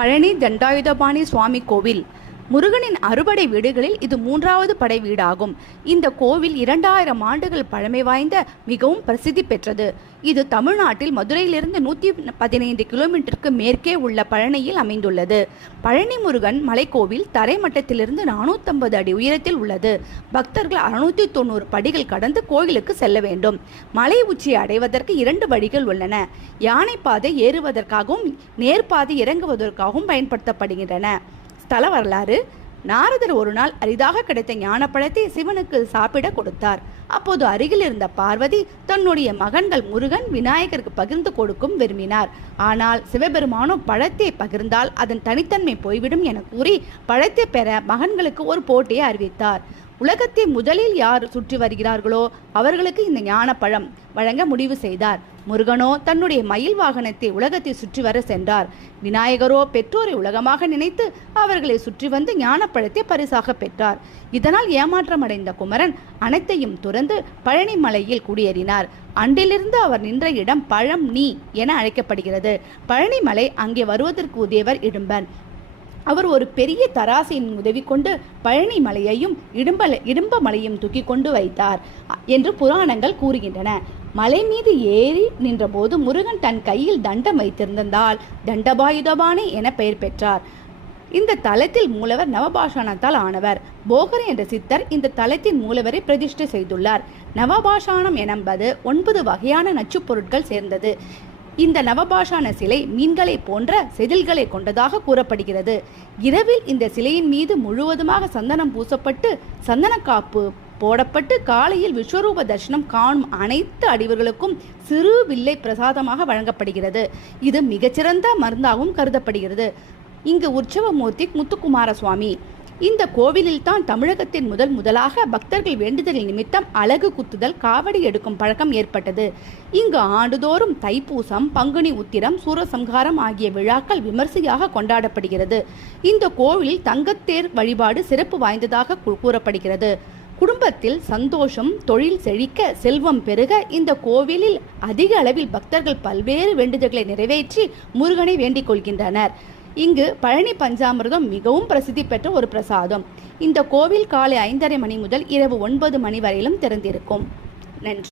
பழனி தண்டாயுதபாணி சுவாமி கோவில் முருகனின் அறுபடை வீடுகளில் இது மூன்றாவது படை வீடாகும். இந்த கோவில் 2000 ஆண்டுகள் பழமை வாய்ந்த மிகவும் பிரசித்தி பெற்றது. இது தமிழ்நாட்டில் மதுரையிலிருந்து 115 கிலோமீட்டருக்கு மேற்கே உள்ள பழனியில் அமைந்துள்ளது. பழனி முருகன் மலைக்கோவில் தரை மட்டத்திலிருந்து 450 அடி உயரத்தில் உள்ளது. பக்தர்கள் 690 படிகள் கடந்து கோயிலுக்கு செல்ல வேண்டும். மலை உச்சியை அடைவதற்கு 2 வழிகள் உள்ளன. யானை பாதை ஏறுவதற்காகவும் நேர்பாதை இறங்குவதற்காகவும் பயன்படுத்தப்படுகின்றன. ஸ்தல வரலாறு: நாரதர் ஒரு நாள் அரிதாக கிடைத்த ஞானப்பழத்தை சிவனுக்கு சாப்பிட கொடுத்தார். அப்போது அருகில் இருந்த பார்வதி தன்னுடைய மகன்கள் முருகன், விநாயகருக்கு பகிர்ந்து கொடுக்கும் விரும்பினார். ஆனால் சிவபெருமானோ பழத்தை பகிர்ந்தால் அதன் தனித்தன்மை போய்விடும் என கூறி பழத்தை பெற மகன்களுக்கு ஒரு போட்டியை அறிவித்தார். உலகத்தை முதலில் யார் சுற்றி வருகிறார்களோ அவர்களுக்கு இந்த ஞான பழம் வழங்க முடிவு செய்தார். முருகனோ தன்னுடைய மயில் வாகனத்தை உலகத்தை சுற்றி வர சென்றார். விநாயகரோ பெற்றோரை உலகமாக நினைத்து அவர்களை சுற்றி வந்து ஞானப்பழத்தை பரிசாக பெற்றார். இதனால் ஏமாற்றமடைந்த குமரன் அனைத்தையும் துறந்து பழனி மலையில் குடியேறினார். அன்றிலிருந்து அவர் நின்ற இடம் பழம் நீ என அழைக்கப்படுகிறது. பழனி மலை அங்கே வருவதற்கு உதவியவர் இடும்பன். அவர் ஒரு பெரிய தராசின் உதவி கொண்டு பழனி மலையையும் இடும்ப மலையும் தூக்கி கொண்டு வைத்தார் என்று புராணங்கள் கூறுகின்றன. மலை மீது ஏறி நின்றபோது முருகன் தன் கையில் தண்டம் வைத்திருந்ததால் தண்டபாயுதபாணி என பெயர் பெற்றார். இந்த தலத்தில் மூலவர் நவபாஷாணத்தால் ஆனவர். போகர் என்ற சித்தர் இந்த தலத்தின் மூலவரை பிரதிஷ்டை செய்துள்ளார். நவபாஷாணம் என்பது 9 வகையான நச்சுப் பொருட்கள் சேர்ந்தது. இந்த நவபாஷான சிலை மீன்களை போன்ற செதில்களை கொண்டதாக கூறப்படுகிறது. இரவில் இந்த சிலையின் மீது முழுவதுமாக சந்தனம் பூசப்பட்டு சந்தனக்காப்பு போடப்பட்டு காலையில் விஸ்வரூப தரிசனம் காணும் அனைத்து அடிவர்களுக்கும் சிறு வில்லை பிரசாதமாக வழங்கப்படுகிறது. இது மிகச்சிறந்த மருந்தாகவும் கருதப்படுகிறது. இங்கு உற்சவமூர்த்தி முத்துக்குமார சுவாமி. இந்த கோவிலில் தான் தமிழகத்தின் முதலாக பக்தர்கள் வேண்டுதல் நிமித்தம் அலகு குத்துதல், காவடி எடுக்கும் பழக்கம் ஏற்பட்டது. இங்கு ஆண்டுதோறும் தைப்பூசம், பங்குனி உத்திரம், சூரசம்ஹாரம் ஆகிய விழாக்கள் விமர்சையாக கொண்டாடப்படுகிறது. இந்த கோவிலில் தங்கத்தேர் வழிபாடு சிறப்பு வாய்ந்ததாக கூறப்படுகிறது. குடும்பத்தில் சந்தோஷம், தொழில் செழிக்க, செல்வம் பெருக இந்த கோவிலில் அதிக அளவில் பக்தர்கள் பல்வேறு வேண்டுதல்களை நிறைவேற்றி முருகனை வேண்டிக் கொள்கின்றனர். இங்கு பழனி பஞ்சாமிர்தம் மிகவும் பிரசித்தி பெற்ற ஒரு பிரசாதம். இந்த கோவில் காலை 5:30 மணி முதல் இரவு 9 மணி வரையிலும் திறந்திருக்கும். நன்றி.